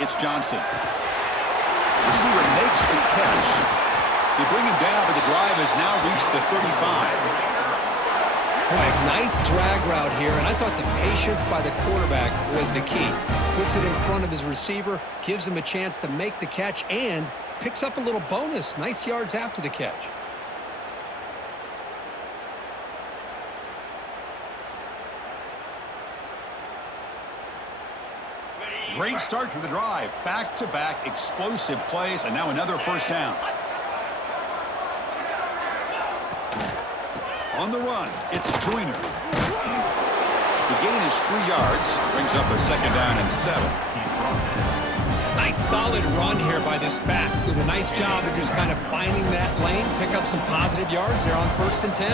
It's Johnson. Receiver makes the catch. They bring him down, but the drive has now reached the 35. Boy, nice drag route here, and I thought the patience by the quarterback was the key. Puts it in front of his receiver, gives him a chance to make the catch, and picks up a little bonus. Nice yards after the catch. Great start to the drive. Back-to-back explosive plays, and now another first down. On the run, it's Joyner. The gain is 3 yards, brings up a second down and 7. Nice solid run here by this back. Did a nice job of just kind of finding that lane, pick up some positive yards there on 1st and 10.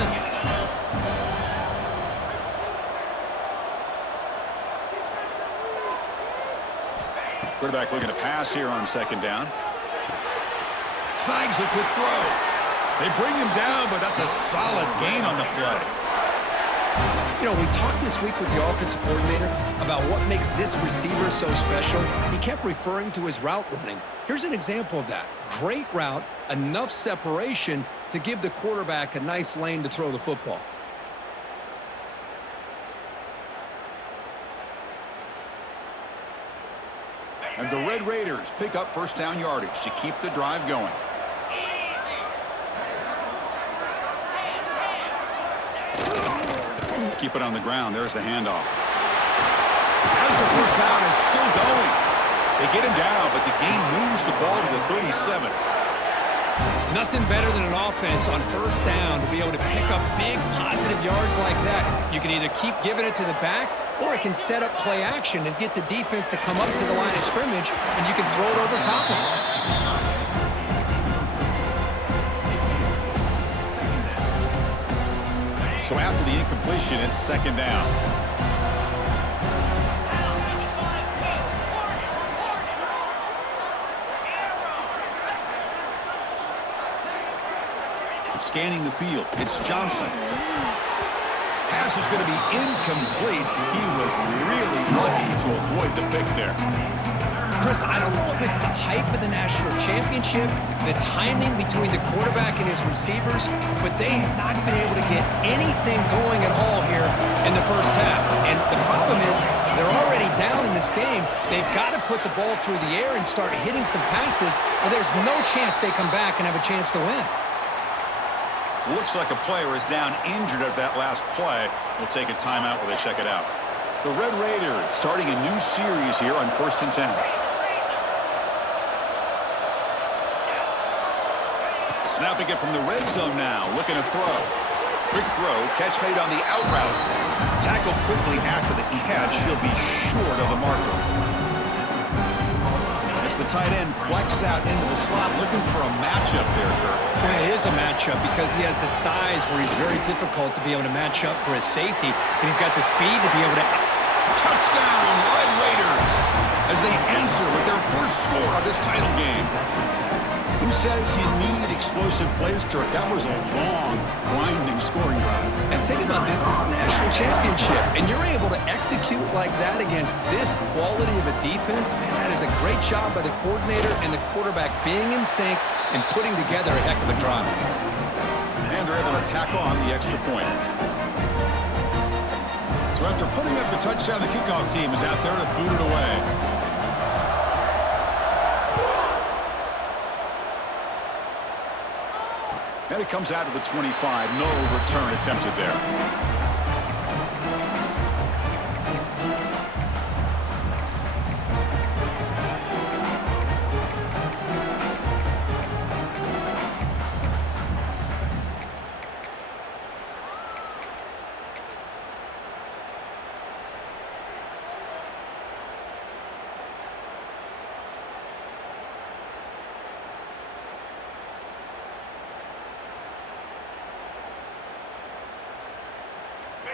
Quarterback looking to pass here on 2nd down. Snags the quick throw. They bring him down, but that's a solid gain on the play. You know, we talked this week with the offensive coordinator about what makes this receiver so special. He kept referring to his route running. Here's an example of that. Great route, enough separation to give the quarterback a nice lane to throw the football. And the Red Raiders pick up first down yardage to keep the drive going. Keep it on the ground. There's the handoff. As the first down is still going. They get him down, but the gain moves the ball to the 37. Nothing better than an offense on 1st down to be able to pick up big positive yards like that. You can either keep giving it to the back, or it can set up play action and get the defense to come up to the line of scrimmage, and you can throw it over top of them. So after the incompletion, it's 2nd down. Scanning the field, it's Johnson. Pass is going to be incomplete. He was really lucky to avoid the pick there. Chris, I don't know if it's the hype of the national championship, the timing between the quarterback and his receivers, but they have not been able to get anything going at all here in the first half. And the problem is they're already down in this game. They've got to put the ball through the air and start hitting some passes, or there's no chance they come back and have a chance to win. Looks like a player is down injured at that last play. We'll take a timeout while they check it out. The Red Raiders starting a new series here on 1st and 10. Snapping it from the red zone now, looking to throw. Quick throw, catch made on the out route. Tackled quickly after the catch. He'll be short of the marker. As the tight end flex out into the slot, looking for a matchup there, Kirk. Yeah, it is a matchup because he has the size where he's very difficult to be able to match up for his safety, and he's got the speed to be able to... Touchdown, Red Raiders, as they answer with their first score of this title game. Who says you need explosive plays, Kirk? That was a long, grinding scoring drive. And think about this is the national championship, and you're able to execute like that against this quality of a defense. Man, that is a great job by the coordinator and the quarterback being in sync and putting together a heck of a drive. And they're able to tack on the extra point. So after putting up the touchdown, the kickoff team is out there to boot it away. And it comes out of the 25. No return attempted there.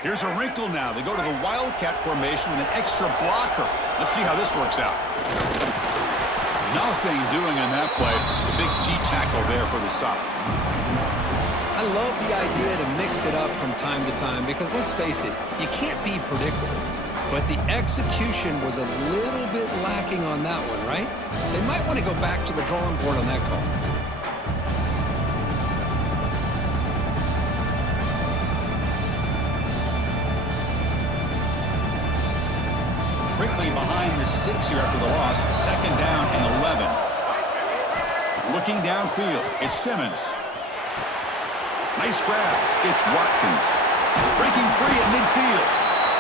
Here's a wrinkle now. They go to the Wildcat formation with an extra blocker. Let's see how this works out. Nothing doing in that play. The big D tackle there for the stop. I love the idea to mix it up from time to time because let's face it, you can't be predictable. but the execution was a little bit lacking on that one, right? They might want to go back to the drawing board on that call. Quickly behind the sticks here after the loss. 2nd down and 11. Looking downfield, it's Simmons. Nice grab. It's Watkins. Breaking free at midfield.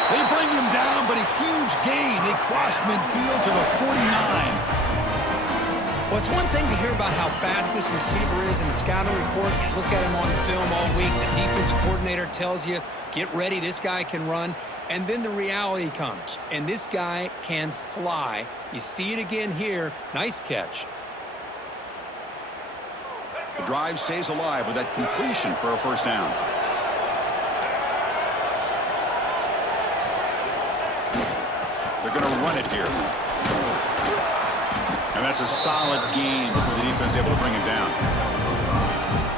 They bring him down, but a huge gain. They cross midfield to the 49. Well, it's one thing to hear about how fast this receiver is in the scouting report. You look at him on film all week. The defense coordinator tells you, get ready, this guy can run. And then the reality comes, and this guy can fly. You see it again here. Nice catch. The drive stays alive with that completion for a 1st down. They're going to run it here. And that's a solid game for the defense able to bring him down.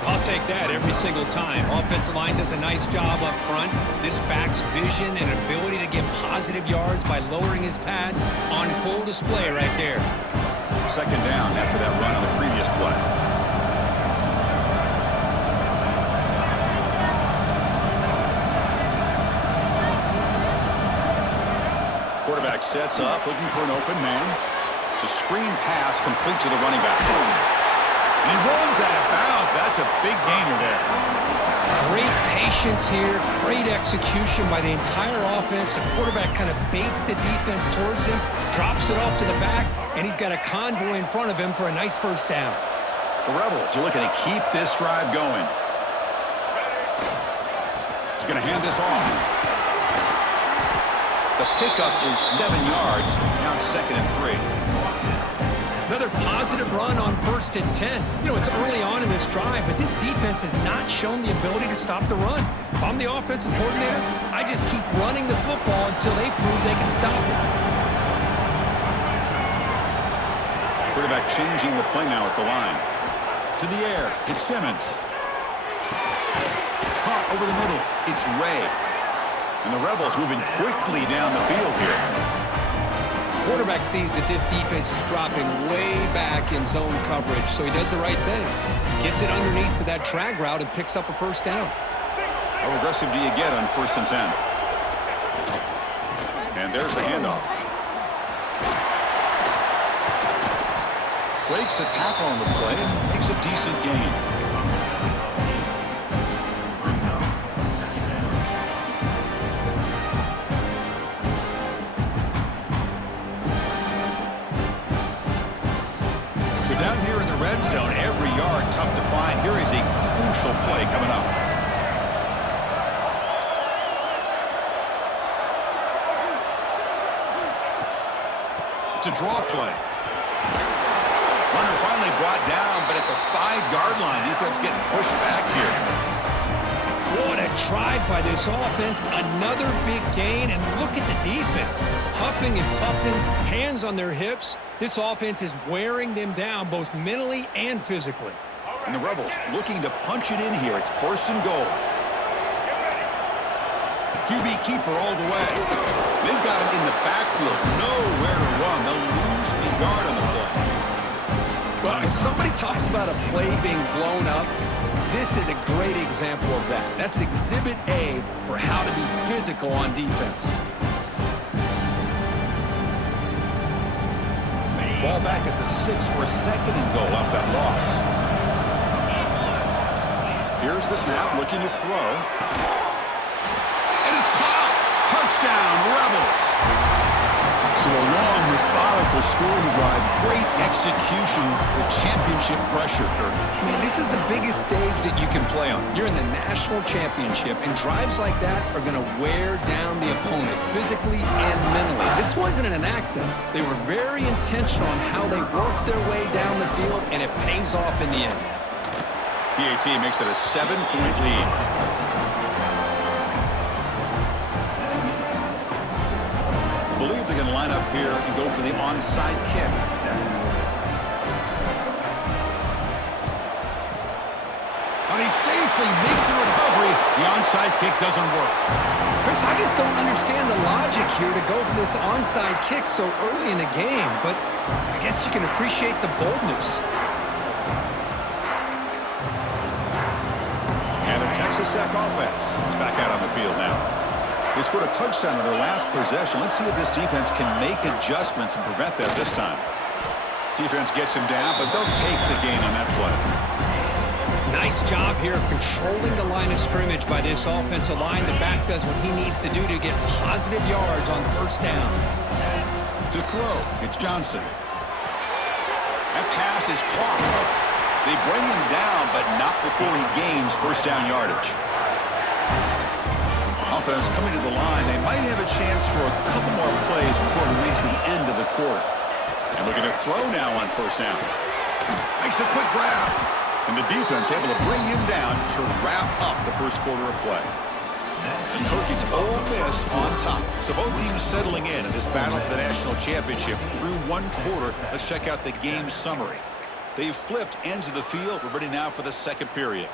I'll take that every single time. Offensive line does a nice job up front. This back's vision and ability to get positive yards by lowering his pads on full display right there. 2nd down after that run on the previous play. Quarterback sets up, looking for an open man. It's a screen pass complete to the running back. And he runs out of bounds. That's a big gainer there. Great patience here. Great execution by the entire offense. The quarterback kind of baits the defense towards him, drops it off to the back, and he's got a convoy in front of him for a nice 1st down. The Rebels are looking to keep this drive going. He's going to hand this off. The pickup is 7 yards. Now it's 2nd and 3. Another positive run on 1st and 10. You know, it's early on in this drive, but this defense has not shown the ability to stop the run. If I'm the offensive coordinator, I just keep running the football until they prove they can stop it. Quarterback changing the play now at the line. To the air, it's Simmons. Caught over the middle, it's Ray. And the Rebels moving quickly down the field here. Quarterback sees that this defense is dropping way back in zone coverage, so he does the right thing. Gets it underneath to that drag route and picks up a 1st down. How aggressive do you get on 1st and 10? And there's the handoff. Breaks a tackle on the play and makes a decent gain. Down here in the red zone, every yard tough to find. Here is a crucial play coming up. It's a draw play. Runner finally brought down, but at the 5-yard line, defense getting pushed back here. What a drive by this offense. Another big gain, and look at the defense. Huffing and puffing, hands on their hips. This offense is wearing them down both mentally and physically. And the Rebels looking to punch it in here. It's 1st and goal. QB keeper all the way. They've got him in the backfield. Nowhere to run. They'll lose a yard on the play. Well, if somebody talks about a play being blown up, this is a great example of that. That's Exhibit A for how to be physical on defense. Ball back at the 6 for a 2nd and goal off that loss. Here's the snap, looking to throw. And it's caught! Touchdown, Rebels! So a long, methodical scoring drive. Great execution with championship pressure, Kirk. Man, this is the biggest stage that you can play on. You're in the national championship, and drives like that are going to wear down the opponent physically and mentally. This wasn't an accident. They were very intentional on how they worked their way down the field, and it pays off in the end. PAT makes it a 7-point lead. I believe they're going to line up here and go for the onside kick. And he safely makes the recovery The onside kick doesn't work. Chris, I just don't understand the logic here to go for this onside kick so early in the game, but I guess you can appreciate the boldness. And the Texas Tech offense is back out on the field now. They scored a touchdown in their last possession. Let's see if this defense can make adjustments and prevent that this time. Defense gets him down, but they'll take the gain on that play. Nice job here of controlling the line of scrimmage by this offensive line. The back does what he needs to do to get positive yards on first down. To throw, it's Johnson. That pass is caught. They bring him down, but not before he gains first down yardage. Offense coming to the line. They might have a chance for a couple more plays before we reach the end of the quarter. And we're going to throw now on first down. Makes a quick grab. And the defense able to bring him down to wrap up the first quarter of play. And Perkins Ole Miss on top. So both teams settling in this battle for the national championship through one quarter. Let's check out the game summary. They've flipped ends of the field. We're ready now for the second period.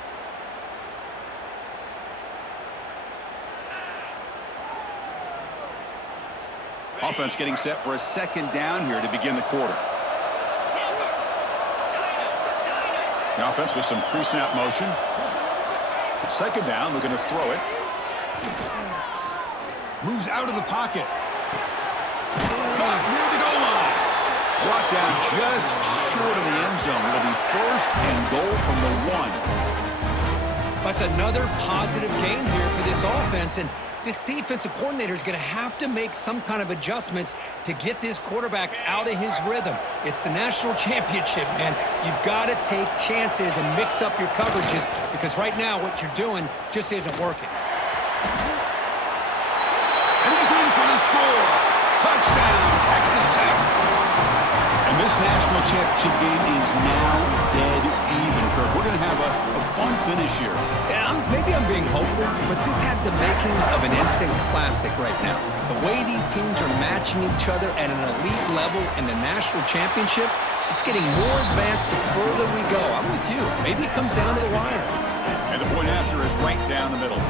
Offense getting set for a second down here to begin the quarter. The offense with some pre-snap motion. Second down, looking to throw it. Moves out of the pocket. Caught near the goal line. Brought down just short of the end zone. It'll be first and goal from the 1. That's another positive game here for this offense, and this defensive coordinator is going to have to make some kind of adjustments to get this quarterback out of his rhythm. It's the national championship, man. You've got to take chances and mix up your coverages because right now what you're doing just isn't working. And he's in for the score. Touchdown, Texas Tech. And this national championship game is now dead even, Kirk. We're going to have a fun finish here. Yeah, maybe I'm being hopeful, but this has the makings of an instant classic right now. The way these teams are matching each other at an elite level in the national championship, it's getting more advanced the further we go. I'm with you. Maybe it comes down to the wire. And the point after is right down the middle.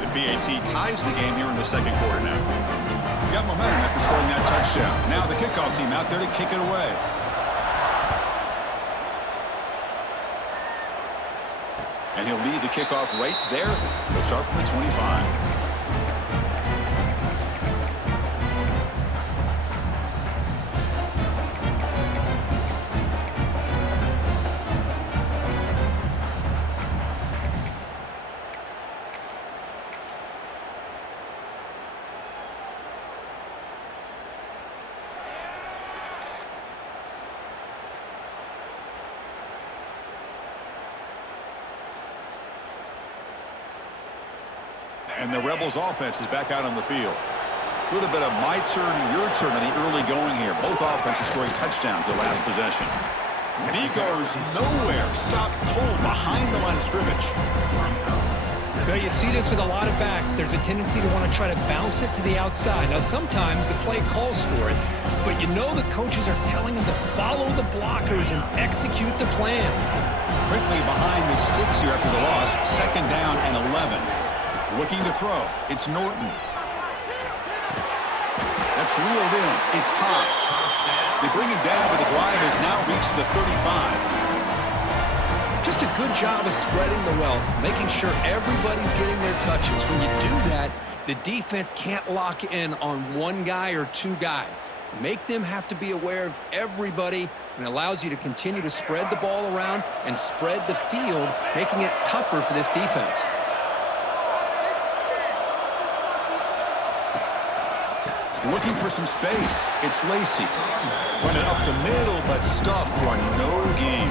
The BAT ties the game here in the second quarter now. Got momentum after scoring that touchdown. Now the kickoff team out there to kick it away. And he'll lead the kickoff right there. They'll start from the 25. And the Rebels offense is back out on the field. A little bit of my turn, your turn in the early going here. Both offenses scoring touchdowns their last possession. And he goes nowhere. Stopped cold behind the line of scrimmage. Now, you see this with a lot of backs. There's a tendency to want to try to bounce it to the outside. Now, sometimes the play calls for it, but you know the coaches are telling them to follow the blockers and execute the plan. Quickly behind the sticks here after the loss. Second down and 11. Looking to throw. It's Norton. That's reeled in. It's Haas. They bring him down, but the drive has now reached the 35. Just a good job of spreading the wealth, making sure everybody's getting their touches. When you do that, the defense can't lock in on one guy or two guys. Make them have to be aware of everybody, and it allows you to continue to spread the ball around and spread the field, making it tougher for this defense. Looking for some space. It's Lacey. Running up the middle, but stuffed for no gain.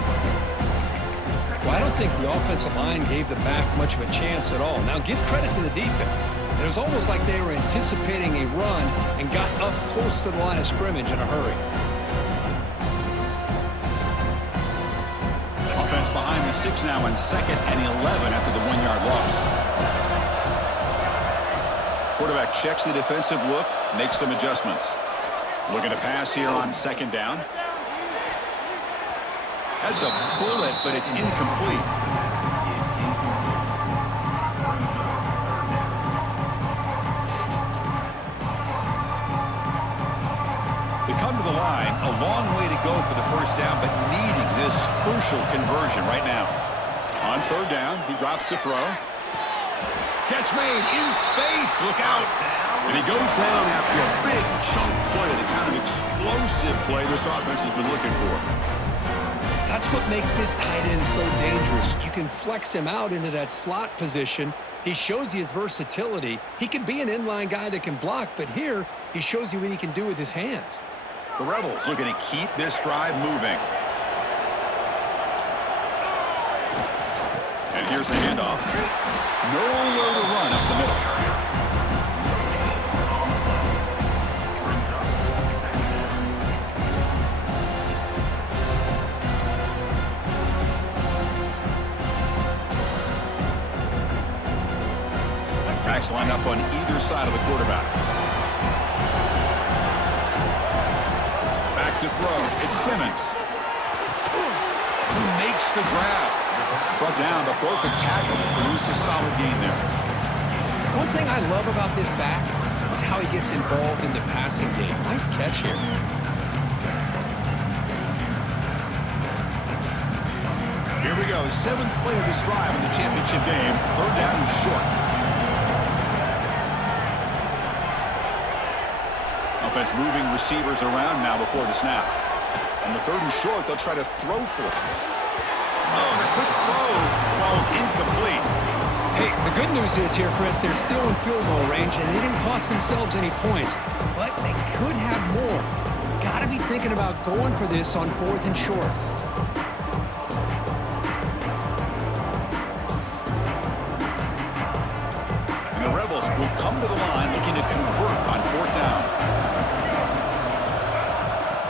Well, I don't think the offensive line gave the back much of a chance at all. Now, give credit to the defense. It was almost like they were anticipating a run and got up close to the line of scrimmage in a hurry. Offense behind the 6 now on 2nd and 11 after the 1-yard loss. Quarterback checks the defensive look, makes some adjustments. Looking to pass here on 2nd down. That's a bullet, but it's incomplete. line. A long way to go for the first down, but needing this crucial conversion right now. On third down, he drops to throw. Catch made in space. Look out. And he goes down after a big chunk play, the kind of explosive play this offense has been looking for. That's what makes this tight end so dangerous. You can flex him out into that slot position. He shows you his versatility. He can be an inline guy that can block, but here he shows you what he can do with his hands. The Rebels looking to keep this drive moving. And here's the handoff. Nowhere to run up the middle. Backs line up on either side of the quarterback. Back to throw. It's Simmons. Who makes the grab. Brought down, but broke a tackle to produce a solid gain there. One thing I love about this back is how he gets involved in the passing game. Nice catch here. Here we go. 7th play of this drive in the championship game. Third down and short. Offense moving receivers around now before the snap. On the 3rd and short, they'll try to throw for it. Oh, the quick throw falls incomplete. Hey, the good news is here, Chris, they're still in field goal range, and they didn't cost themselves any points. But they could have more. You've got to be thinking about going for this on 4th and short. And the Rebels will come to the line looking to convert on 4th down.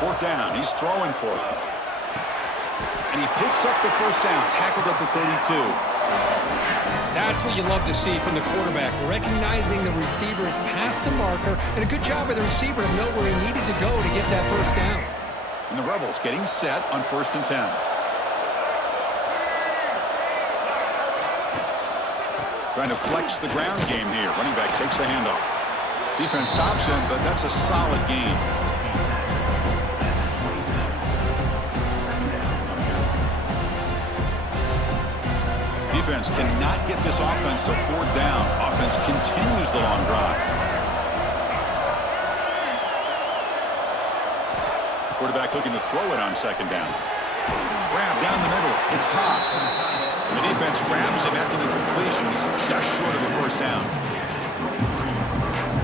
4th down, he's throwing for it. And he picks up the first down, tackled at the 32. That's what you love to see from the quarterback, recognizing the receivers past the marker, and a good job by the receiver to know where he needed to go to get that first down. And the Rebels getting set on 1st and 10. Trying to flex the ground game here. Running back takes the handoff. Defense stops him, but that's a solid gain. Defense cannot get this offense to 4th down. Offense continues the long drive. Quarterback looking to throw it on 2nd down. Grab down the middle. It's pass. The defense grabs him after the completion. He's just short of the first down.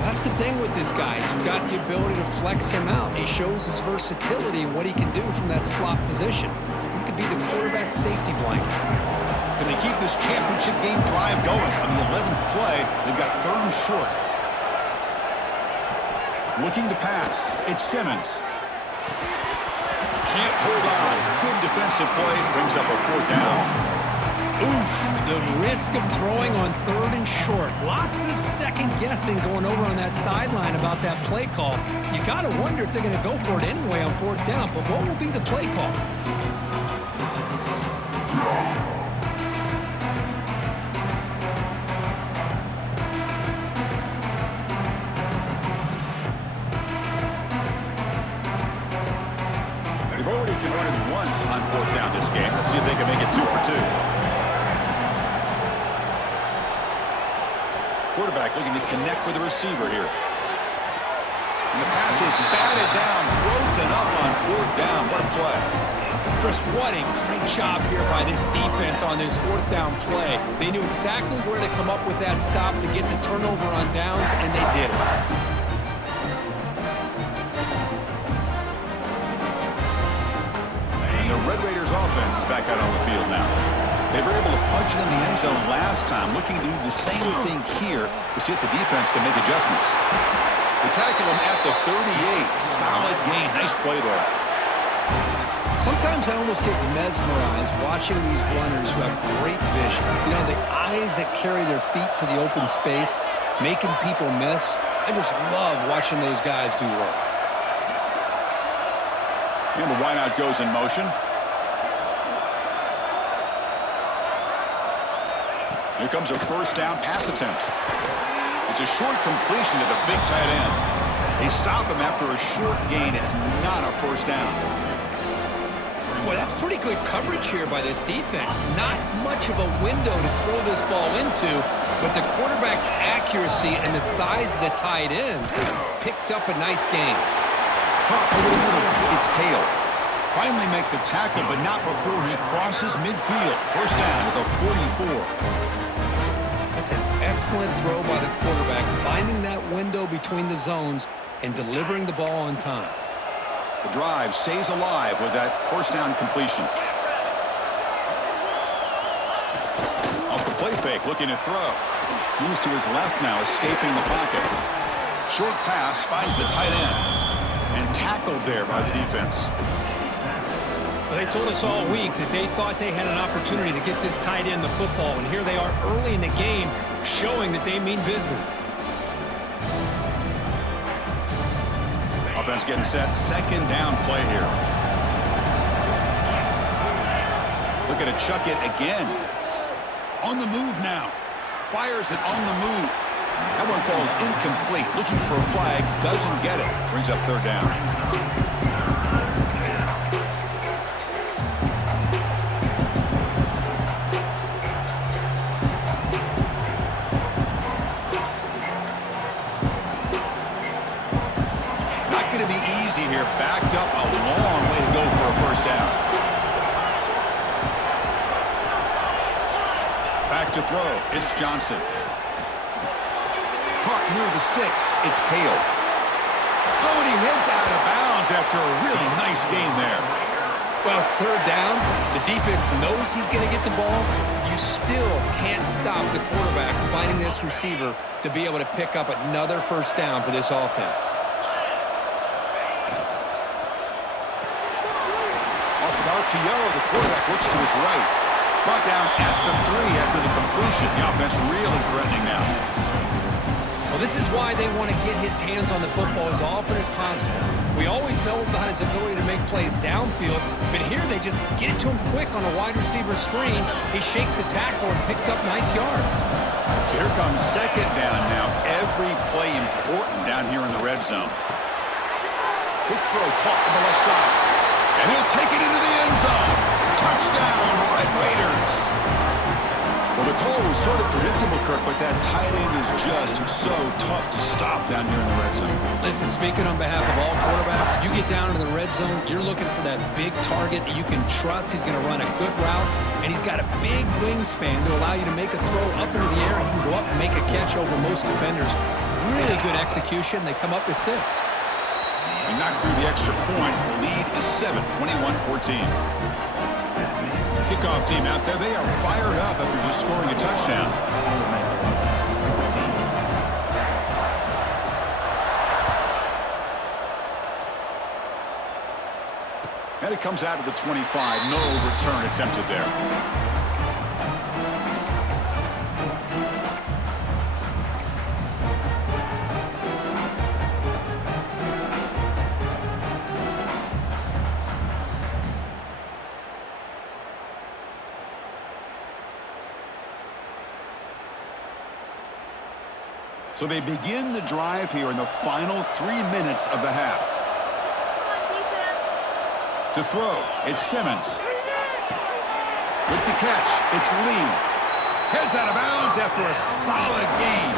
That's the thing with this guy. You've got the ability to flex him out. He shows his versatility and what he can do from that slot position. He could be the quarterback safety blanket. Can they keep this championship game drive going? On the 11th play, they've got 3rd and short. Looking to pass. It's Simmons. Can't hold on. Good defensive play. Brings up a 4th down. Oof, the risk of throwing on 3rd and short. Lots of second guessing going over on that sideline about that play call. You got to wonder if they're going to go for it anyway on 4th down, but what will be the play call? They've already converted once on 4th down this game. Let's see if they can make it 2 for 2. Quarterback looking to connect with the receiver here. And the pass is batted down, broken up on 4th down. What a play. Chris, what a great job here by this defense on this 4th down play. They knew exactly where to come up with that stop to get the turnover on downs, and they did it. And the Red Raiders offense is back out on the field now. They were able to punch it in the end zone last time, looking to do the same thing here to see if the defense can make adjustments. They tackle him at the 38. Solid gain. Nice play there. Sometimes I almost get mesmerized watching these runners who have great vision. You know, the eyes that carry their feet to the open space, making people miss. I just love watching those guys do work. And the wideout goes in motion. Here comes a 1st down pass attempt. It's a short completion to the big tight end. They stop him after a short gain. It's not a first down. Well, that's pretty good coverage here by this defense. Not much of a window to throw this ball into, but the quarterback's accuracy and the size of the tight end picks up a nice gain. Caught over the middle. It's Pale. Finally make the tackle, but not before he crosses midfield. First down at the 44. That's an excellent throw by the quarterback, finding that window between the zones and delivering the ball on time. The drive stays alive with that first down completion. Off the play fake, looking to throw. Moves to his left now, escaping the pocket. Short pass finds the tight end. And tackled there by the defense. Well, they told us all week that they thought they had an opportunity to get this tight end the football, and here they are early in the game showing that they mean business. Offense getting set. Second down play here. Looking to chuck it again. On the move now. Fires it on the move. That one falls incomplete. Looking for a flag. Doesn't get it. Brings up third down. Here, backed up a long way to go for a first down. Back to throw. It's Johnson. Caught near the sticks. It's Pale. Oh, and he heads out of bounds after a really nice gain there. Well, it's third down. The defense knows he's going to get the ball. You still can't stop the quarterback finding this receiver to be able to pick up another first down for this offense. RPO, the quarterback looks to his right. Brought down at the 3 after the completion. The offense really threatening now. Well, this is why they want to get his hands on the football as often as possible. We always know about his ability to make plays downfield, but here they just get it to him quick on a wide receiver screen. He shakes the tackle and picks up nice yards. So here comes second down now. Every play important down here in the red zone. Big throw caught on the left side. And he'll take it into the end zone. Touchdown, Red Raiders. Well, the call was sort of predictable, Kirk, but that tight end is just so tough to stop down here in the red zone. Listen, speaking on behalf of all quarterbacks, you get down into the red zone, you're looking for that big target that you can trust. He's going to run a good route, and he's got a big wingspan to allow you to make a throw up into the air. He can go up and make a catch over most defenders. Really good execution. They come up with 6. And knocked through the extra point. The lead is 7, 21-14. Kickoff team out there. They are fired up after just scoring a touchdown. And it comes out of the 25. No return attempted there. So they begin the drive here in the final 3 minutes of the half. To throw, it's Simmons. With the catch, it's Lee. Heads out of bounds after a solid gain.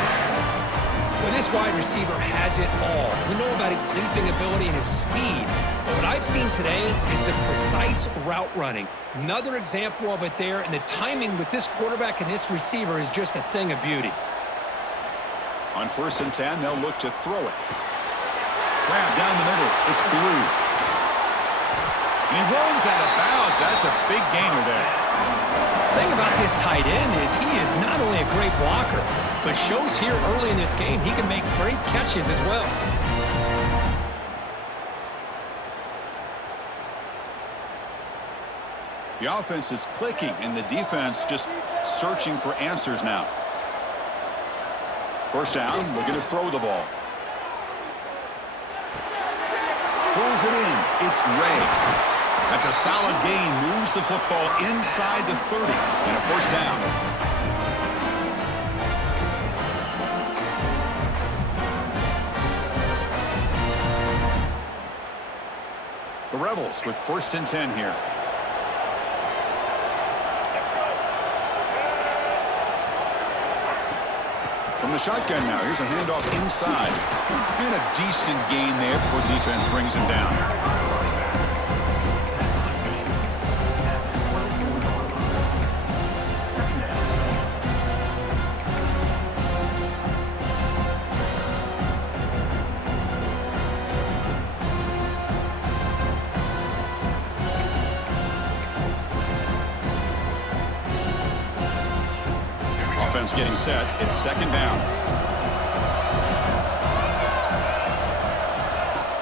Well, this wide receiver has it all. We know about his leaping ability and his speed. But what I've seen today is the precise route running. Another example of it there, and the timing with this quarterback and this receiver is just a thing of beauty. On 1st and 10, they'll look to throw it. Grab down the middle. It's Blue. And he runs out of bounds. That's a big gainer there. The thing about this tight end is he is not only a great blocker, but shows here early in this game he can make great catches as well. The offense is clicking, and the defense just searching for answers now. First down, looking to throw the ball. Pulls it in. It's Ray. That's a solid gain. Moves the football inside the 30. And a first down. The Rebels with 1st and 10 here. From the shotgun now, here's a handoff inside. And a decent gain there before the defense brings him down. Offense getting set. It's 2nd down.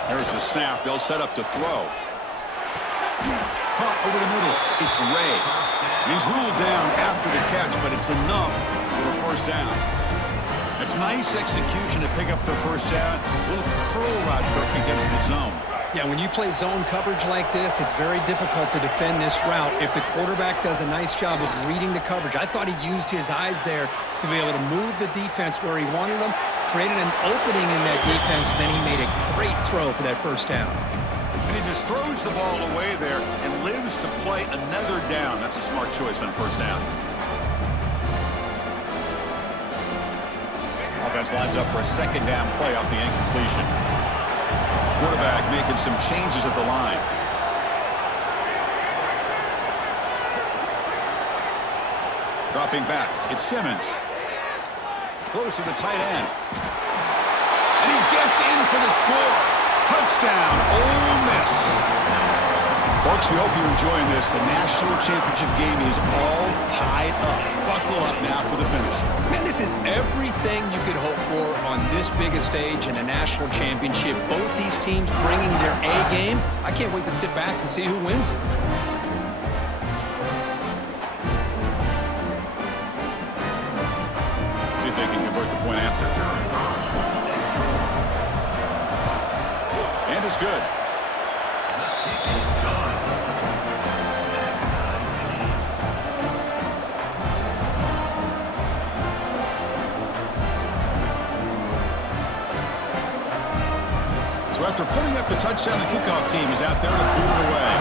There's the snap. They'll set up to throw. Caught over the middle. It's Ray. And he's ruled down after the catch, but it's enough for a 1st down. It's nice execution to pick up the 1st down. A little curl route Kirk against the zone. Yeah, when you play zone coverage like this, it's very difficult to defend this route if the quarterback does a nice job of reading the coverage. I thought he used his eyes there to be able to move the defense where he wanted them, created an opening in that defense, and then he made a great throw for that 1st down. And he just throws the ball away there and lives to play another down. That's a smart choice on 1st down. Offense lines up for a 2nd down play off the incompletion. Quarterback making some changes at the line. Dropping back. It's Simmons. Close to the tight end. And he gets in for the score. Touchdown, Ole Miss. Folks, we hope you're enjoying this. The national championship game is all tied up. Buckle up now for the finish. Man, this is everything you could hope for on this big a stage in a national championship. Both these teams bringing their A game. I can't wait to sit back and see who wins it. See if they can convert the point after. And it's good. So after putting up the touchdown, the kickoff team is out there to boot it away.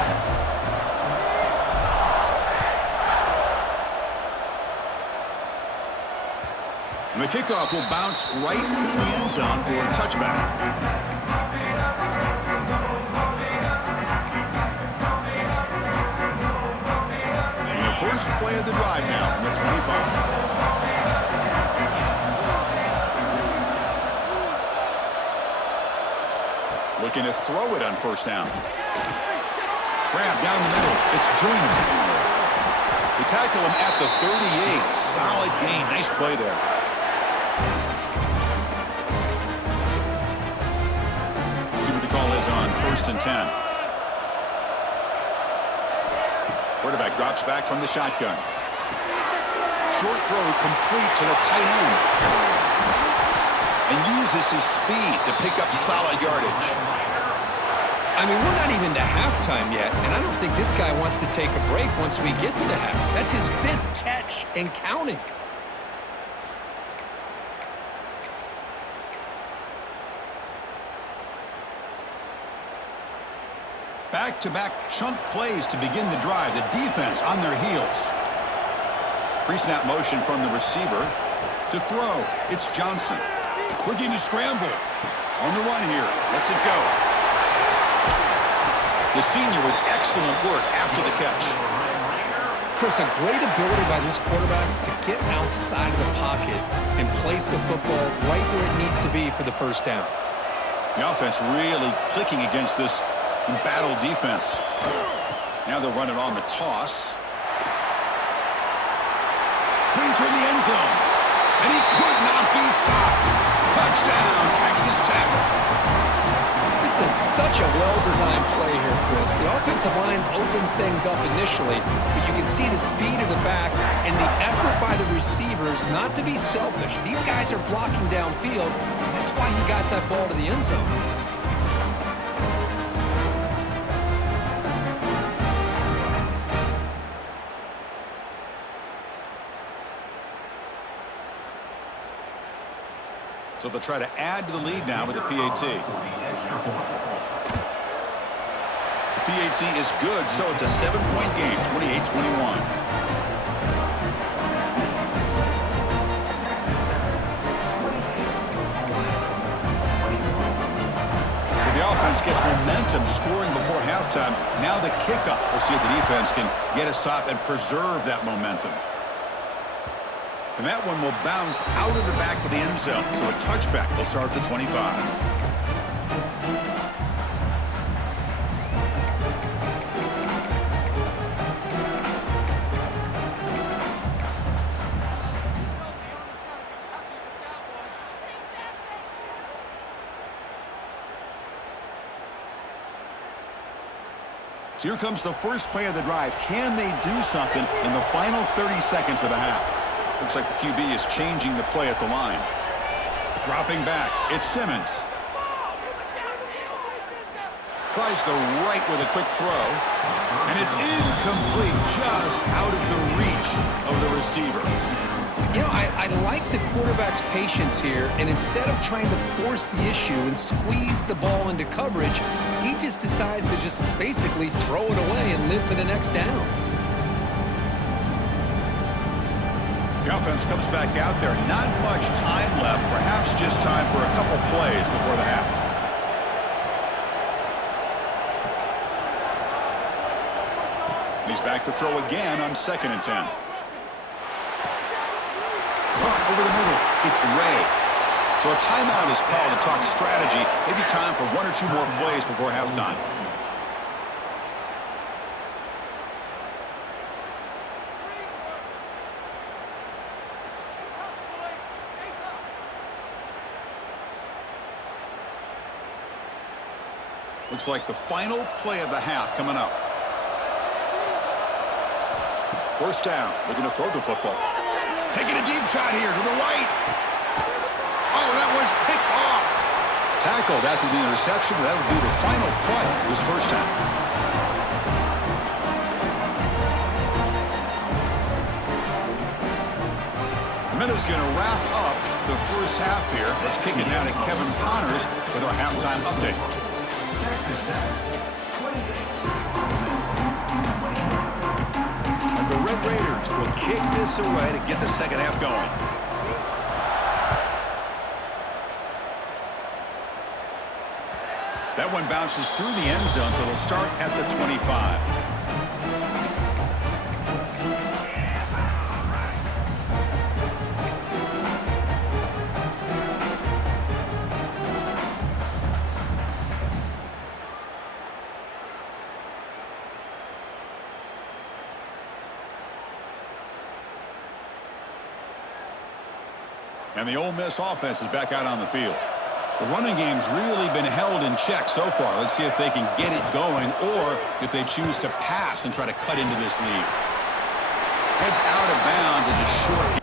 And the kickoff will bounce right through the end zone for a touchback. And the first play of the drive now from the 25. Looking to throw it on 1st down. Grab down the middle. It's Joyner. They tackle him at the 38. Solid gain. Nice play there. See what the call is on 1st and 10. Quarterback drops back from the shotgun. Short throw complete to the tight end. And uses his speed to pick up solid yardage. I mean, we're not even to halftime yet, and I don't think this guy wants to take a break once we get to the half. That's his 5th catch and counting. Back-to-back chunk plays to begin the drive. The defense on their heels. Pre-snap motion from the receiver to throw. It's Johnson. Looking to scramble. On the run here. Lets it go. The senior with excellent work after the catch. Chris, a great ability by this quarterback to get outside of the pocket and place the football right where it needs to be for the 1st down. The offense really clicking against this embattled defense. Now they'll run it on the toss. Brings her in the end zone. And he could not be stopped. Touchdown, Texas Tech. This is such a well-designed play here, Chris. The offensive line opens things up initially, but you can see the speed of the back and the effort by the receivers not to be selfish. These guys are blocking downfield, and that's why he got that ball to the end zone. So they'll try to add to the lead now with a PAT. PAT is good, so it's a 7-point game, 28-21. The offense gets momentum scoring before halftime. Now the kickoff. We'll see if the defense can get a stop and preserve that momentum. And that one will bounce out of the back of the end zone. So a touchback will start at the 25. So here comes the first play of the drive. Can they do something in the final 30 seconds of the half? Looks like the QB is changing the play at the line. Dropping back, it's Simmons. Tries the right with a quick throw. And it's incomplete, just out of the reach of the receiver. You know, I like the quarterback's patience here, and instead of trying to force the issue and squeeze the ball into coverage, he just decides to just basically throw it away and live for the next down. The offense comes back out there. Not much time left, perhaps just time for a couple plays before the half. He's back to throw again on 2nd and 10. Over the middle, it's Ray. So a timeout is called to talk strategy. Maybe time for 1 or 2 more plays before halftime. Looks like the final play of the half coming up. First down, looking to throw the football. Taking a deep shot here to the right. Oh, that one's picked off. Tackled after the interception. That would be the final play of this first half. The minute's going to wrap up the first half here. Let's kick it down to Kevin Connors with our halftime update. The Red Raiders will kick this away to get the second half going. That one bounces through the end zone, so they'll start at the 25. And the Ole Miss offense is back out on the field. The running game's really been held in check so far. Let's see if they can get it going or if they choose to pass and try to cut into this lead. Heads out of bounds as a short.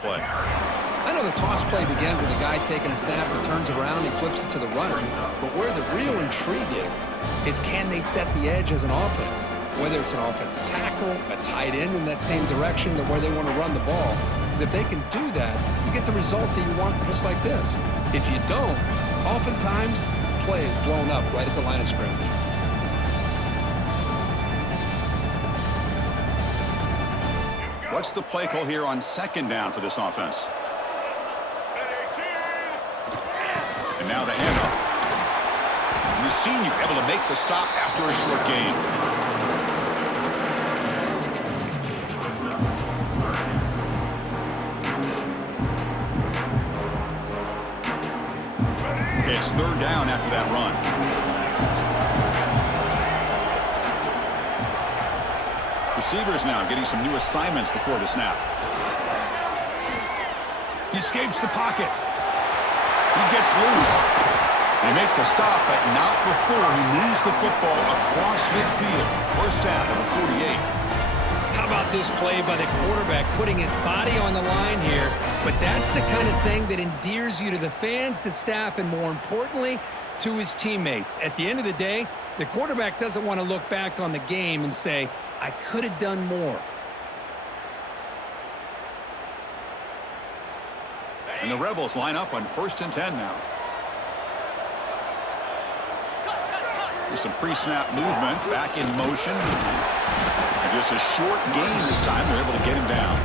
Play. I know the toss play begins with a guy taking a snap and turns around, he flips it to the runner. But where the real intrigue is can they set the edge as an offense? Whether it's an offensive tackle, a tight end in that same direction to where they want to run the ball. Because if they can do that, you get the result that you want just like this. If you don't, oftentimes, play is blown up right at the line of scrimmage. What's the play call here on 2nd down for this offense? And now the handoff. And the senior able to make the stop after a short gain. Okay, it's 3rd down after that run. receivers now getting some new assignments before the snap. He escapes the pocket. He gets loose. They make the stop, but not before he moves the football across midfield. First down to the 48. How about this play by the quarterback, putting his body on the line here? But that's the kind of thing that endears you to the fans, the staff, and more importantly, to his teammates. At the end of the day, the quarterback doesn't want to look back on the game and say, I could have done more. And the Rebels line up on 1st and 10 now. With some pre-snap movement, back in motion. And just a short gain this time. They're able to get him down.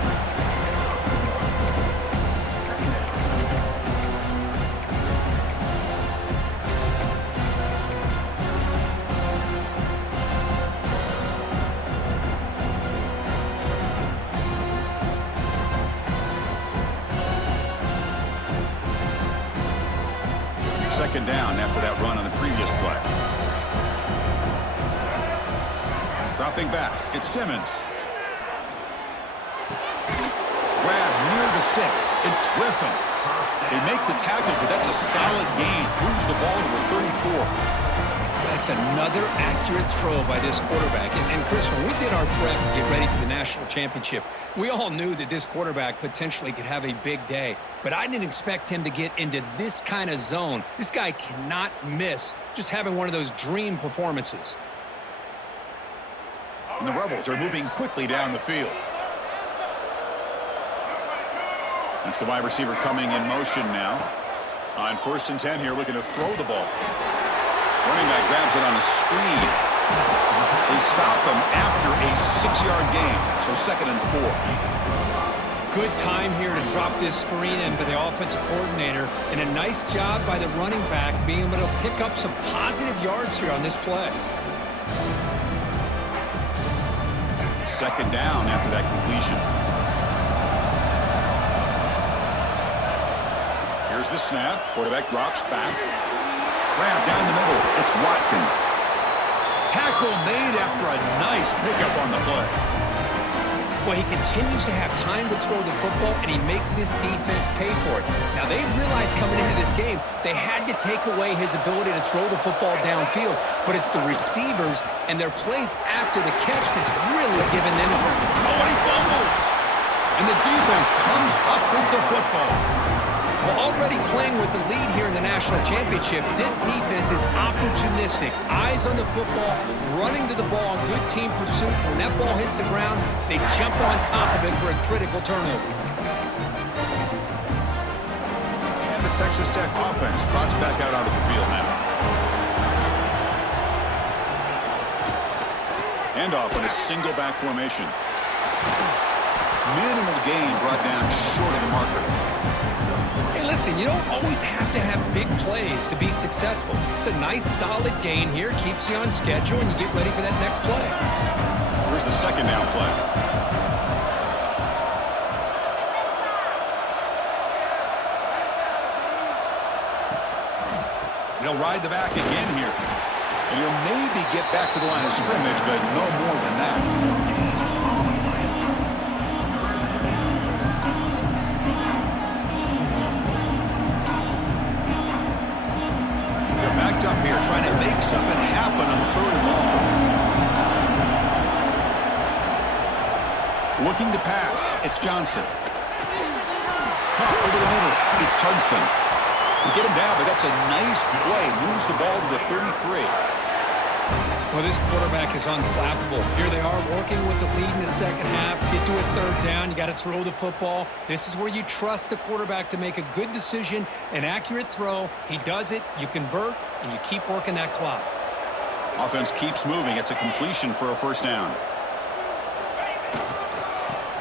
Second down after that run on the previous play. Dropping back, it's Simmons. Grab near the sticks, it's Griffin. They make the tackle, but that's a solid gain. Moves the ball to the 34. That's another accurate throw by this quarterback. And Chris, when we did our prep to get ready for the national championship, we all knew that this quarterback potentially could have a big day. But I didn't expect him to get into this kind of zone. This guy cannot miss just having one of those dream performances. And the Rebels are moving quickly down the field. That's the wide receiver coming in motion now. On 1st and 10 here, looking to throw the ball. Running back grabs it on a screen. They stop him after a 6-yard gain, so 2nd and 4. Good time here to drop this screen in by the offensive coordinator, and a nice job by the running back being able to pick up some positive yards here on this play. 2nd down after that completion. Here's the snap. Quarterback drops back. Grab down the middle. It's Watkins. Tackle made after a nice pickup on the play. Well, he continues to have time to throw the football, and he makes this defense pay for it. Now, they realized coming into this game they had to take away his ability to throw the football downfield, but it's the receivers and their plays after the catch that's really given them. Oh, and he fumbles. And the defense comes up with the football. Well, already playing with the lead here in the national championship, this defense is opportunistic. Eyes on the football, running to the ball, good team pursuit. When that ball hits the ground, they jump on top of it for a critical turnover. And the Texas Tech offense trots back out onto the field now. Handoff in a single back formation. Minimal gain brought down short of the marker. Hey, listen, you don't always have to have big plays to be successful. It's a nice, solid gain here, keeps you on schedule, and you get ready for that next play. Here's the 2nd down play. They'll ride the back again here. And he'll maybe get back to the line of scrimmage, but no more than that. Backed up here, trying to make something happen on 3rd and long. Looking to pass, it's Johnson. Caught over the middle, it's Hudson. They get him down, but that's a nice play. Moves the ball to the 33. Well, this quarterback is unflappable. Here they are working with the lead in the 2nd half. Get to a 3rd down. You got to throw the football. This is where you trust the quarterback to make a good decision, an accurate throw. He does it, you convert, and you keep working that clock. Offense keeps moving. It's a completion for a 1st down.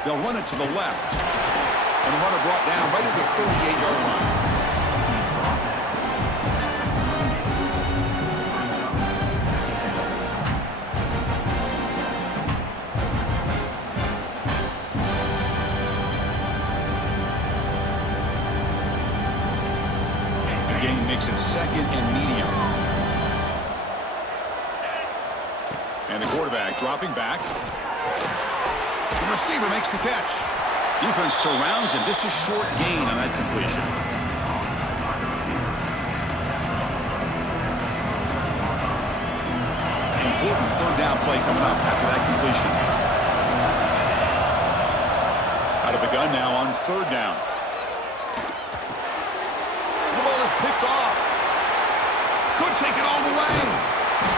They'll run it to the left. And the runner brought down right at the 38-yard line. Makes it 2nd and medium. And the quarterback dropping back. receiver makes the catch. Defense surrounds him. Just a short gain on that completion. Important third down play coming up after that completion. Out of the gun now on third down. The ball is picked off. Could take it all the way.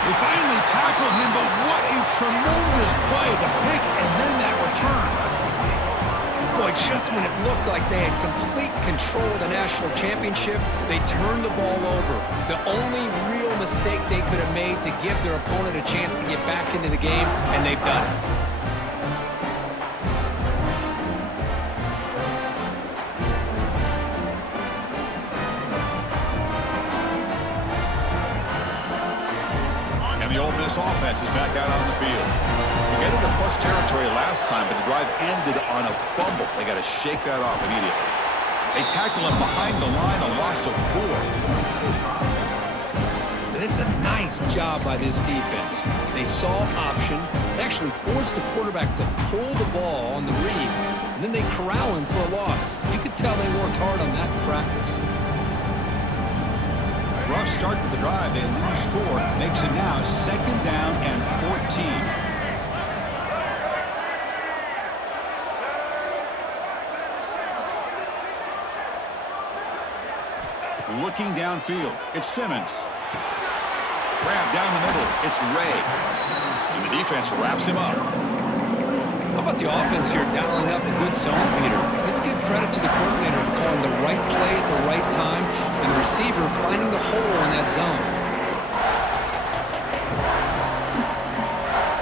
They finally tackle him, but what a tremendous play. The pick and then that return. Boy, just when it looked like they had complete control of the national championship, they turned the ball over. The only real mistake they could have made to give their opponent a chance to get back into the game, and they've done it. And the Ole Miss offense is back out on the field. We got into plus territory last time, but the drive ended on a fumble. They got to shake that off immediately. They tackle him behind the line, a loss of 4. This is a nice job by this defense. They saw option. They actually forced the quarterback to pull the ball on the read, and then they corral him for a loss. You could tell they worked hard on that in practice. Rough start to the drive. They lose 4. Makes it now 2nd down and 14. Looking downfield, it's Simmons. Grab down the middle, it's Ray. And the defense wraps him up. How about the offense here dialing up a good zone beater? Let's give credit to the coordinator for calling the right play at the right time and the receiver finding the hole in that zone.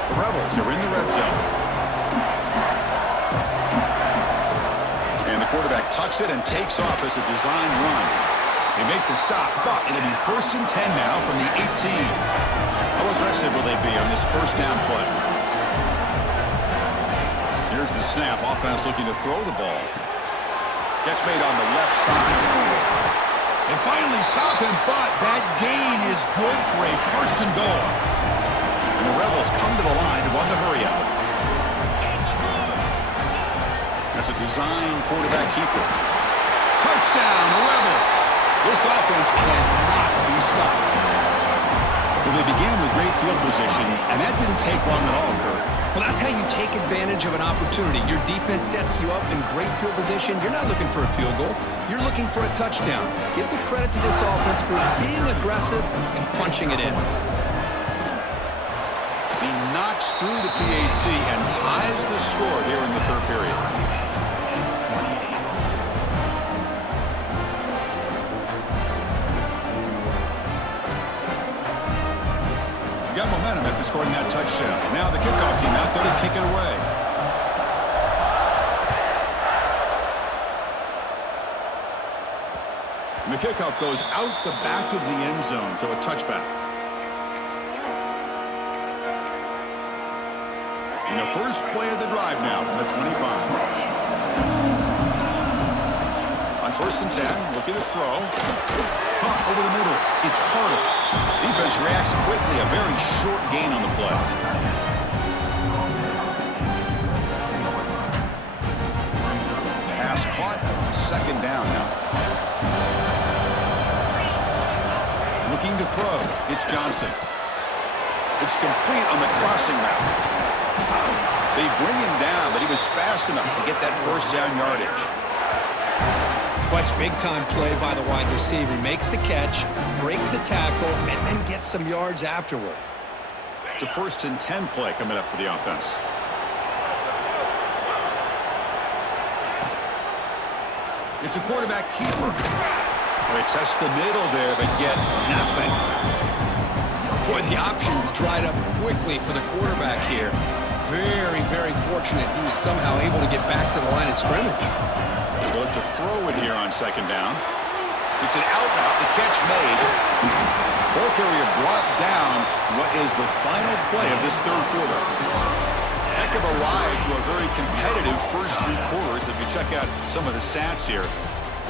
The Rebels are in the red zone. And the quarterback tucks it and takes off as a design run. They make the stop, but it'll be 1st and 10 now from the 18. How aggressive will they be on this first down play? Here's the snap. Offense looking to throw the ball. Catch made on the left side. They finally stop him, but that gain is good for a 1st and goal. And the Rebels come to the line to run the hurry out. That's a design quarterback keeper. Touchdown, the Rebels. This offense cannot be stopped. Well, they began with great field position, and that didn't take long at all, Kurt. Well, that's how you take advantage of an opportunity. Your defense sets you up in great field position. You're not looking for a field goal. You're looking for a touchdown. Give the credit to this offense for being aggressive and punching it in. He knocks through the PAT and ties the score here in the 3rd period. Got momentum after scoring that touchdown. Now the kickoff team out there to kick it away. And the kickoff goes out the back of the end zone, so a touchback. And the first play of the drive now from the 25. On 1st and 10, looking to throw. Pump over the middle. It's Carter. Defense reacts quickly. A very short gain on the play. Pass caught. 2nd down now. Looking to throw. It's Johnson. It's complete on the crossing route. They bring him down, but he was fast enough to get that 1st down yardage. Watch big-time play by the wide receiver. Makes the catch, breaks the tackle, and then gets some yards afterward. It's a 1st and 10 play coming up for the offense. It's a quarterback keeper. They test the middle there, but get nothing. Boy, the options dried up quickly for the quarterback here. Very, very fortunate he was somehow able to get back to the line of scrimmage. They'll look to throw it here on 2nd down. It's an out route. The catch made. Ball carrier brought down what is the final play of this 3rd quarter. Heck of a ride through a very competitive first 3 quarters. If you check out some of the stats here,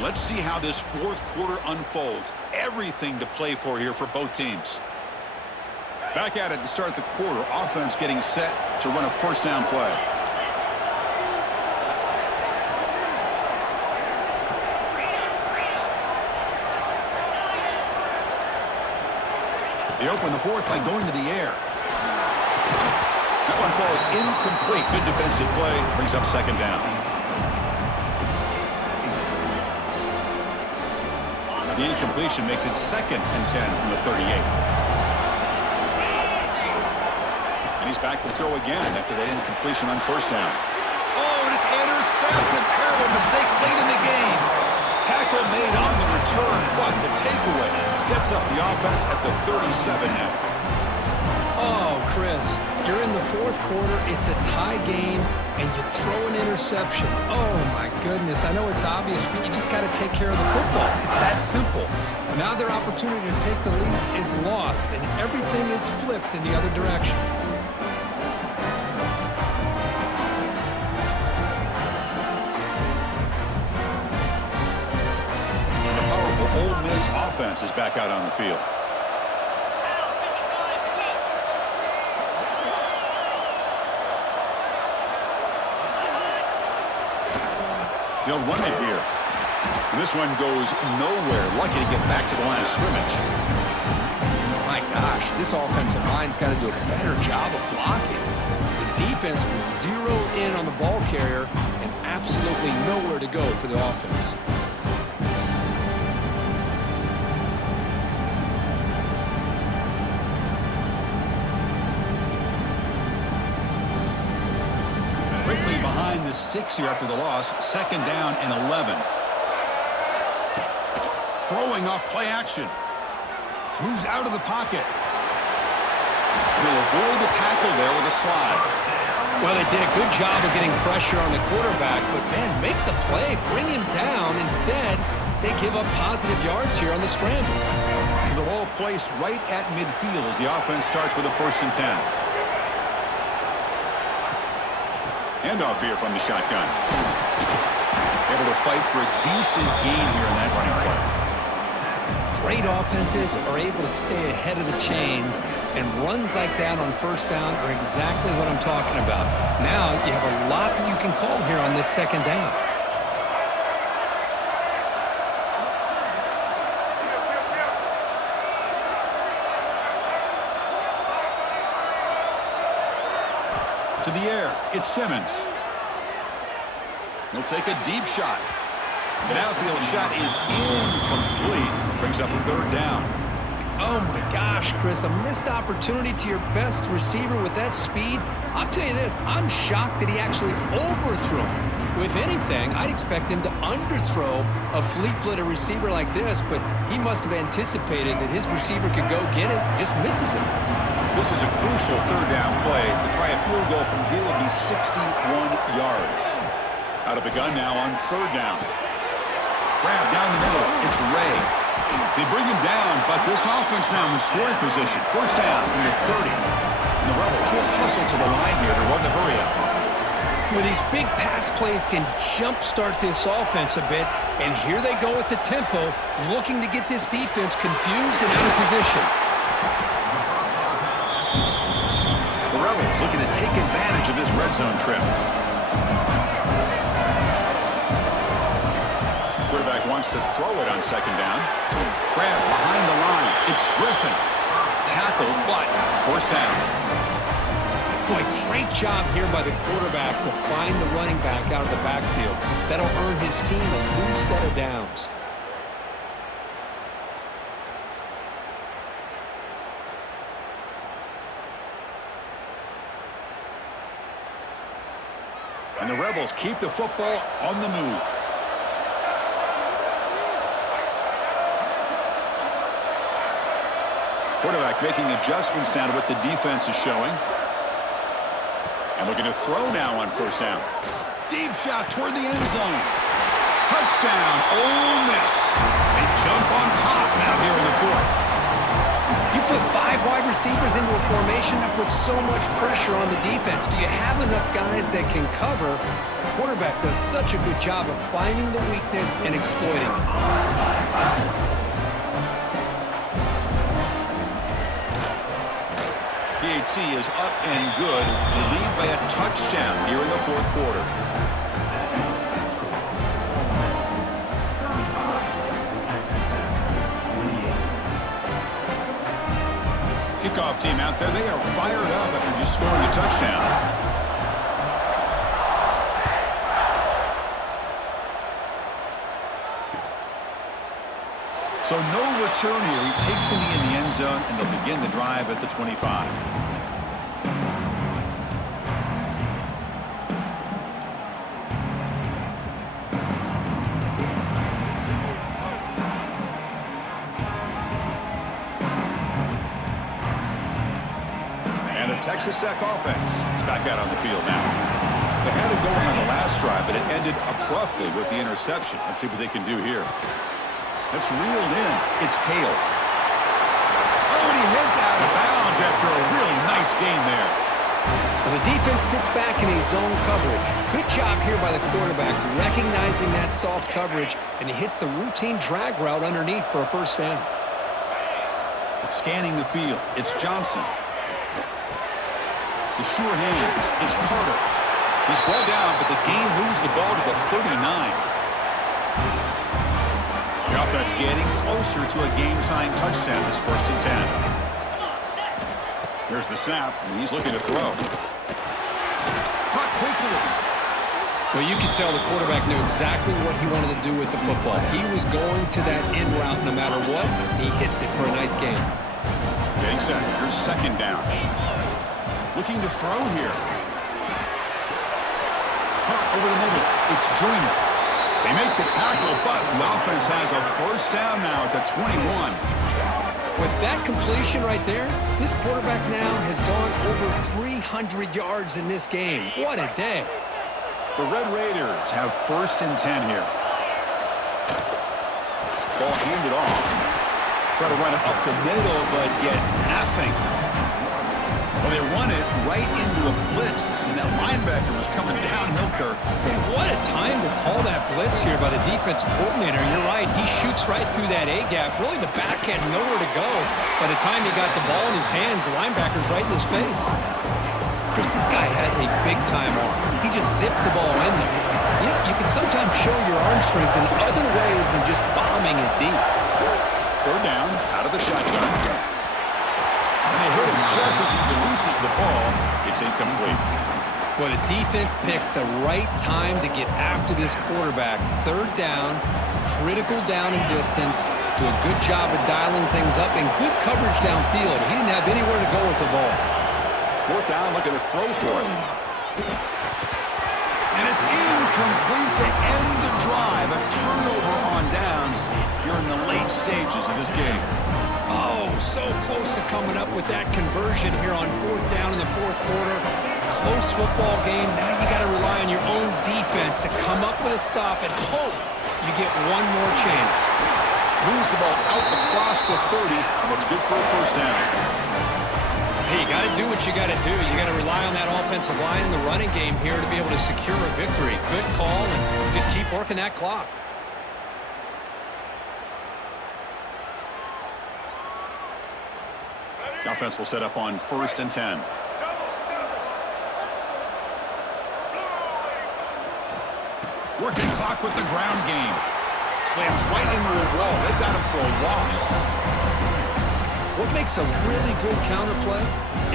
let's see how this 4th quarter unfolds. Everything to play for here for both teams. Back at it to start the quarter. Offense getting set to run a 1st down play. They open the fourth by going to the air. That one falls incomplete. Good defensive play. Brings up second down. The incompletion makes it 2nd and 10 from the 38. And he's back to throw again after that incompletion on first down. Oh, and it's intercepted. Terrible mistake late in the game. Tackle made on the return, but the takeaway sets up the offense at the 37 now. Oh, Chris, you're in the fourth quarter. It's a tie game, and you throw an interception. Oh, my goodness. I know it's obvious, but you just got to take care of the football. It's that simple. Now their opportunity to take the lead is lost, and everything is flipped in the other direction. The powerful Ole Miss offense is back out on the field. They'll run it here. And this one goes nowhere. Lucky to get back to the line of scrimmage. My gosh, this offensive line's got to do a better job of blocking. The defense was zeroed in on the ball carrier and absolutely nowhere to go for the offense. Quickly behind the sticks here after the loss. 2nd down and 11. Throwing off play action. Moves out of the pocket. He'll avoid the tackle there with a slide. Well, they did a good job of getting pressure on the quarterback, but, man, make the play, bring him down. Instead, they give up positive yards here on the scramble. So the ball placed right at midfield as the offense starts with a 1st and 10. Handoff here from the shotgun. Able to fight for a decent gain here in that running play. Great offenses are able to stay ahead of the chains, and runs like that on first down are exactly what I'm talking about. Now you have a lot that you can call here on this 2nd down. To the air, it's Simmons. He'll take a deep shot. An outfield shot is incomplete. Brings up 3rd down. Oh, my gosh, Chris, a missed opportunity to your best receiver with that speed. I'll tell you this, I'm shocked that he actually overthrew him. If anything, I'd expect him to underthrow a fleet-footed receiver like this, but he must have anticipated that his receiver could go get it, just misses him. This is a crucial 3rd down play. To try a field goal from here will be 61 yards. Out of the gun now on 3rd down. Grab down the middle. It's Ray. They bring him down, but this offense now in scoring position. 1st down from the 30. And the Rebels will hustle to the line here to run the hurry up. Well, these big pass plays can jumpstart this offense a bit, and here they go at the tempo, looking to get this defense confused and out of position. The Rebels looking to take advantage of this red zone trip. Quarterback wants to throw it on 2nd down. Grab behind the line. It's Griffin. Tackle, but 1st down. Boy, great job here by the quarterback to find the running back out of the backfield. That'll earn his team a new set of downs. And the Rebels keep the football on the move. Quarterback making adjustments now to what the defense is showing. And looking to throw now on 1st down. Deep shot toward the end zone. Touchdown, Ole Miss. They jump on top now here in the 4th. You put 5 wide receivers into a formation that puts so much pressure on the defense. Do you have enough guys that can cover? The quarterback does such a good job of finding the weakness and exploiting it. PAT is up and good. They lead by a touchdown here in the 4th quarter. kickoff team out there. They are fired up after just scoring a touchdown. So no return here. He takes it in the end zone, and they'll begin the drive at the 25. And the Texas Tech offense is back out on the field now. They had it going on the last drive, but it ended abruptly with the interception. Let's see what they can do here. That's reeled in. It's Hale. Oh, and he heads out of bounds after a really nice game there. Well, the defense sits back in a zone coverage. Good job here by the quarterback, recognizing that soft coverage, and he hits the routine drag route underneath for a first down. Scanning the field, it's Johnson. The sure hands, it's Carter. He's brought down, but the game moves the ball to the 39. The offense getting closer to a game-time touchdown. It's 1st and 10. Here's the snap, and he's looking to throw. Caught quickly. Well, you could tell the quarterback knew exactly what he wanted to do with the football. He was going to that in route no matter what. He hits it for a nice game. Getting set. Here's 2nd down. Looking to throw here. Caught over the middle. It's Joyner. They make the tackle, but the offense has a 1st down now at the 21. With that completion right there, this quarterback now has gone over 300 yards in this game. What a day. The Red Raiders have 1st and 10 here. Ball handed off. Try to run it up the middle, but get nothing. Well, they run it right into a blitz, and that linebacker was coming downhill, Kirk. Man, what a time to call that blitz here by the defensive coordinator. You're right. He shoots right through that A-gap. Really, the back had nowhere to go. By the time he got the ball in his hands, the linebacker's right in his face. Chris, this guy has a big-time arm. He just zipped the ball in there. You can sometimes show your arm strength in other ways than just bombing it deep. 3rd down, out of the shotgun. And they hit him just as he releases the ball. It's incomplete. Well, the defense picks the right time to get after this quarterback. 3rd down, critical down and distance. Do a good job of dialing things up and good coverage downfield. He didn't have anywhere to go with the ball. 4th down, looking to throw for it. And it's incomplete to end the drive. A turnover on downs here in the late stages of this game. Oh, so close to coming up with that conversion here on 4th down in the 4th quarter. Close football game. Now you got to rely on your own defense to come up with a stop and hope you get one more chance. Moves the ball out across the 30. What's good for a 1st down. Hey, you got to do what you got to do. You got to rely on that offensive line in the running game here to be able to secure a victory. Good call, and just keep working that clock. The offense will set up on 1st and 10. Working clock with the ground game. Slams right into a wall. They've got him for a loss. What makes a really good counterplay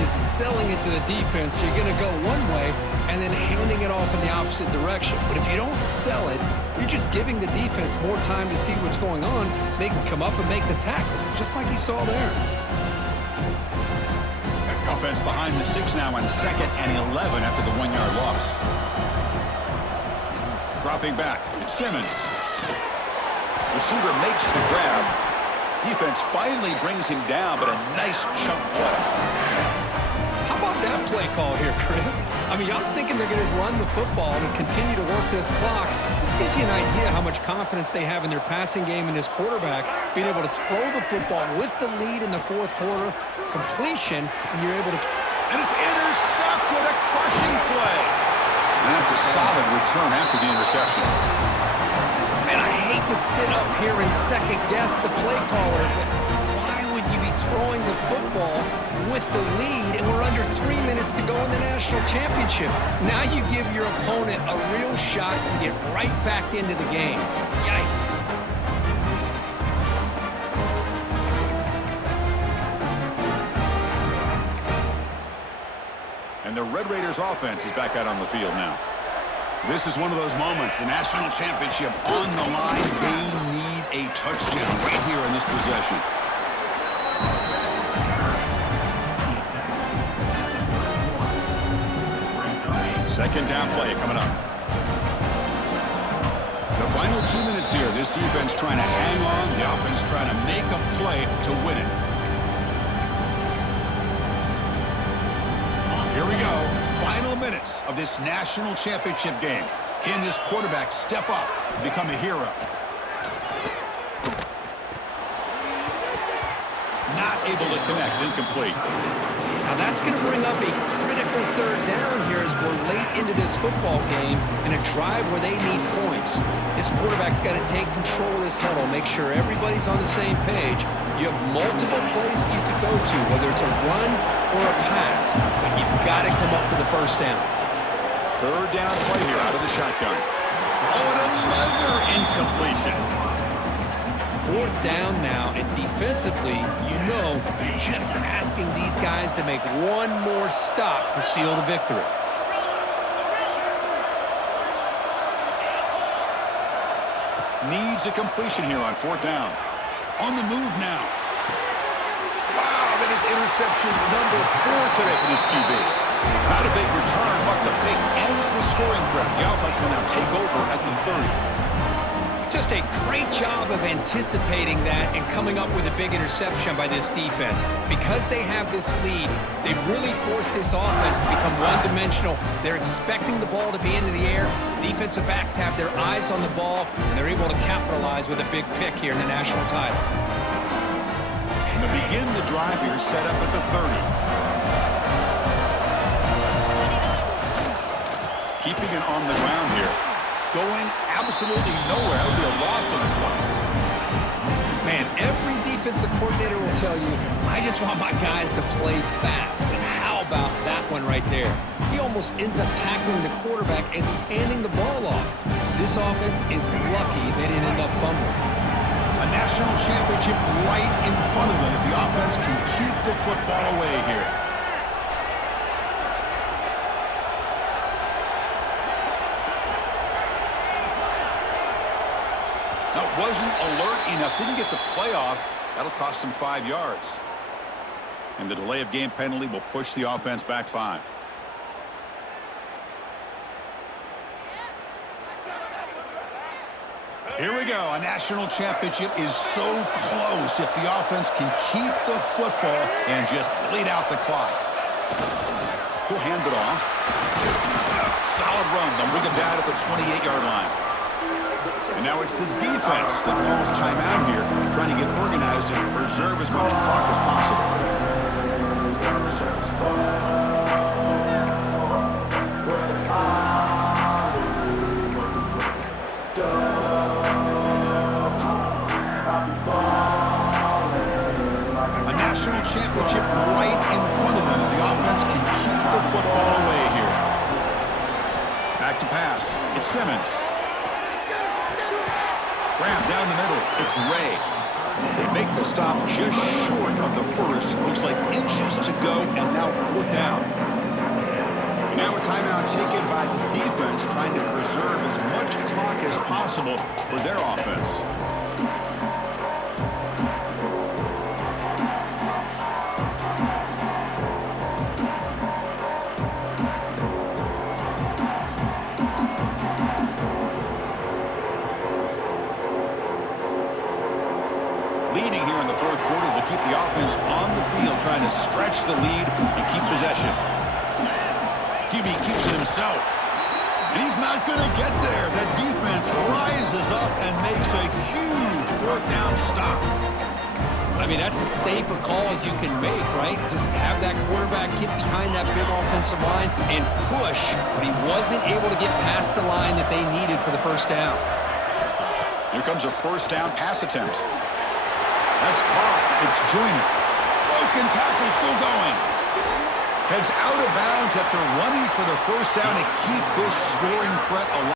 is selling it to the defense. You're going to go one way and then handing it off in the opposite direction. But if you don't sell it, you're just giving the defense more time to see what's going on. They can come up and make the tackle, just like you saw there. Offense behind the 6 now on 2nd and 11 after the 1-yard loss. Dropping back, it's Simmons. Receiver makes the grab. Defense finally brings him down, but a nice chunk play. How about that play call here, Chris? I mean, I'm thinking they're going to run the football and continue to work this clock. This gives you an idea how much confidence they have in their passing game and this quarterback being able to throw the football with the lead in the 4th quarter, completion, and you're able to... And it's intercepted, a crushing play. And that's a solid return after the interception. Man, I hate to sit up here and second-guess the play caller, but why would you be throwing the football with the lead and we're under 3 minutes to go in the national championship? Now you give your opponent a real shot to get right back into the game. Yikes. And the Red Raiders offense is back out on the field now. This is one of those moments, the national championship on the line. They need a touchdown right here in this possession. Second down play coming up. The final 2 minutes here. This defense trying to hang on. The offense trying to make a play to win it. Here we go. Final minutes of this national championship game. Can this quarterback step up and become a hero? Not able to connect. Incomplete. Now that's going to bring up a critical third down here as we're late into this football game in a drive where they need points. This quarterback's got to take control of this huddle, make sure everybody's on the same page. You have multiple plays that you could go to, whether it's a run or a pass, but you've got to come up with a first down. Third down play here out of the shotgun. Oh, and another incompletion. Fourth down now, and defensively, you're just asking these guys to make one more stop to seal the victory. Needs a completion here on fourth down. On the move now. Wow, that is interception number 4 today for this QB. Not a big return, but the pick ends the scoring threat. The offense will now take over at the 30. Just a great job of anticipating that and coming up with a big interception by this defense. Because they have this lead, they really forced this offense to become one-dimensional. They're expecting the ball to be into the air. The defensive backs have their eyes on the ball, and they're able to capitalize with a big pick here in the national title. And to begin the drive here, set up at the 30. Keeping it on the ground here. Going absolutely nowhere. That would be a loss on the play. Man, every defensive coordinator will tell you, I just want my guys to play fast. And how about that one right there? He almost ends up tackling the quarterback as he's handing the ball off. This offense is lucky they didn't end up fumbling. A national championship right in front of them if the offense can keep the football away here. Wasn't alert enough, didn't get the play off. That'll cost him 5 yards. And the delay of game penalty will push the offense back 5. Here we go. A national championship is so close if the offense can keep the football and just bleed out the clock. He'll hand it off. Solid run. They'll bring him down at the 28-yard line. And now it's the defense that calls timeout here, trying to get organized and preserve as much clock as possible. A national championship right in front of them if the offense can keep the football away here. Back to pass. It's Simmons. Graham down the middle. It's Ray. They make the stop just short of the first. Looks like inches to go, and now fourth down. And now a timeout taken by the defense, trying to preserve as much clock as possible for their offense. Leading here in the fourth quarter will keep the offense on the field, trying to stretch the lead and keep possession. QB keeps it himself. And he's not going to get there. The defense rises up and makes a huge fourth down stop. I mean, that's as safe a call as you can make, right? Just have that quarterback get behind that big offensive line and push, but he wasn't able to get past the line that they needed for the first down. Here comes a first down pass attempt. That's caught. It's Joyner. Broken tackle still going. Heads out of bounds after running for the first down to keep this scoring threat alive.